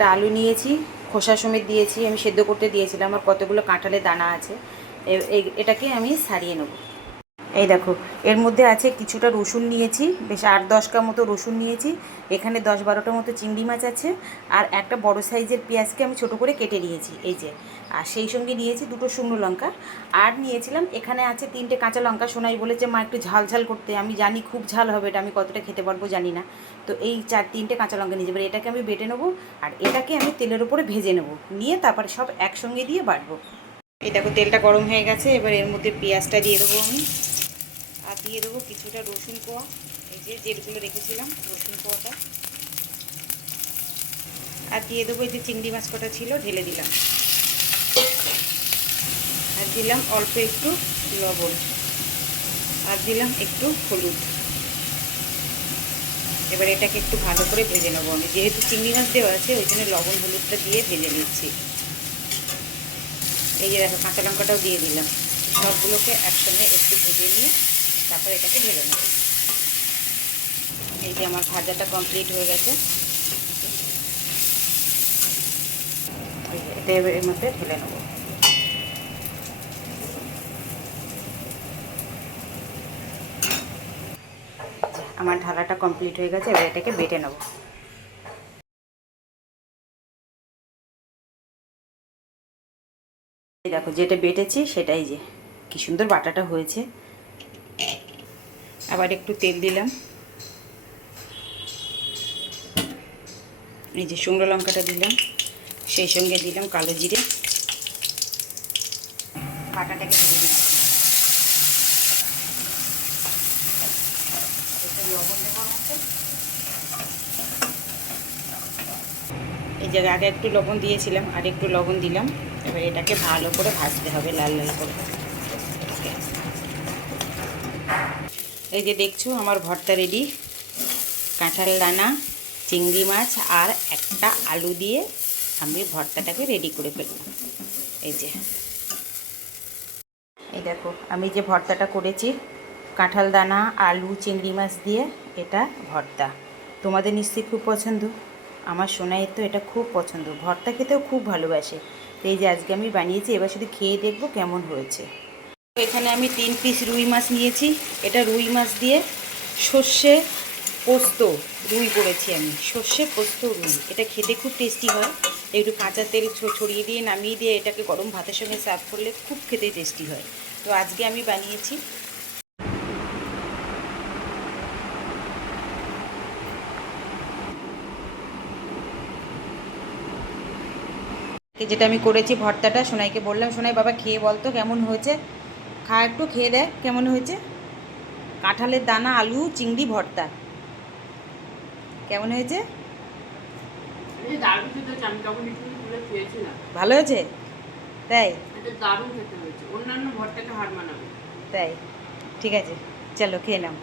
একটা আলু নিয়েছি, খোসা সমেত দিয়েছি, আমি সেদ্ধ করতে দিয়েছিলাম। আর কতগুলো কাঁঠালের দানা আছে, এটাকে আমি ছাড়িয়ে নেব। এই দেখো, এর মধ্যে আছে কিছুটা রসুন নিয়েছি, বেশ 8-10টা মতো রসুন নিয়েছি। এখানে 10-12টা মতো চিংড়ি মাছ আছে। আর একটা বড় সাইজের পেঁয়াজকে আমি ছোট করে কেটে নিয়েছি, এই যে। আর সেই সঙ্গে নিয়েছি 2টো শুকনো লঙ্কা। আর নিয়েছিলাম, এখানে আছে 3টে কাঁচা লঙ্কা। সোনাই বলেছে মা একটু ঝাল ঝাল করতে। আমি জানি খুব ঝাল হবে, এটা আমি কতটা খেতে পারবো জানি না। তো এই 3টে কাঁচা লঙ্কা নিয়েছি। এবার এটাকে আমি বেটে নেবো, আর এটাকে আমি তেলের উপরে ভেজে নেবো, নিয়ে তারপরে সব একসঙ্গে দিয়ে বাটবো। এই দেখো, তেলটা গরম হয়ে গেছে। এবার এর মধ্যে পেঁয়াজটা দিয়ে দেবো আমি। আর দিয়ে দেবো কিছুটা রসুন কোয়া, এই যে যেগুলো রেখেছিলাম রসুন কোয়াটা। আর দিয়ে দেবো এই যে চিংড়ি মাছ কটা ছিল, ঢেলে দিলাম। আর দিলাম অল্প একটু লবণ, আর দিলাম একটু হলুদ। এবার এটাকে একটু ভালো করে ভেজে নেবো আমি, যেহেতু চিংড়ি মাছ দেওয়া আছে ওই জন্য লবণ হলুদটা দিয়ে ভেজে নিচ্ছি। এই যে দেখো, কাঁচা লঙ্কাটাও দিয়ে দিলাম। সবগুলোকে একসঙ্গে একটু ভেজে নিয়ে তারপর এটাকে ঢেলে নেব। এই যে আমার ভাজাটা কমপ্লিট হয়ে গেছে। এটা এর মধ্যে ঢেলে নেব। আমার ঢালাটা কমপ্লিট হয়ে গেছে। এবার এটাকে বেটে নেব। এই দেখো, যেটা বেটেছি সেটাই, যে কি সুন্দর বাটাটা হয়েছে। আবার একটু তেল দিলাম। এই যে শুকনো লঙ্কাটা দিলাম, সেই সঙ্গে দিলাম কালো জিরে। বাটাটাকে দিয়ে দিলাম। লবণ দেওয়ার মতো, এই জায়গায় আগে একটু লবণ দিয়েছিলাম, আর একটু লবণ দিলাম। এবার এটাকে ভালো করে ভাজতে হবে, লাল লাল করে। এই যে দেখছো, আমার ভর্তা রেডি। কাঁঠাল দানা, চিংড়ি মাছ আর একটা আলু দিয়ে আমি ভর্তাটাকে রেডি করে ফেললাম। এই যে, এই দেখো আমি যে ভর্তাটা করেছি, কাঁঠাল দানা, আলু, চিংড়ি মাছ দিয়ে এটা ভর্তা। তোমাদের নিশ্চয়ই খুব পছন্দ। আমার সোনাইয়ের তো এটা খুব পছন্দ, ভর্তা খেতেও খুব ভালোবাসে। তো এই যে আজকে আমি বানিয়েছি, এবার শুধু খেয়ে দেখবো কেমন হয়েছে। এখানে আমি 3 পিস রুই মাছ নিয়েছি। এটা রুই মাছ দিয়ে সর্ষে পোস্ত রুই করেছি আমি, সর্ষে পোস্ত রুই। এটা খেতে খুব টেস্টি হয়। একটু কাঁচা তেল ছড়িয়ে দিয়ে নামিয়ে দিয়ে এটাকে গরম ভাতের সঙ্গে সার্ভ করলে খুব খেতে টেস্টি হয়। তো আজকে আমি বানিয়েছি। যেটা আমি করেছি ভর্তাটা, সোনাইকে বললাম, সোনাই বাবা খেয়ে বলতো কেমন হয়েছে। খা, একটু খেয়ে দেখ কেমন হয়েছে। কাঁঠালের দানা, আলু, চিংড়ি ভর্তা কেমন হয়েছে? ভালো হয়েছে? তাই? দারুণ খেতে হয়েছে, অন্যান্য ভর্তাকে হার মানাবে। তাই? ঠিক আছে, চলো খেয়ে নাও।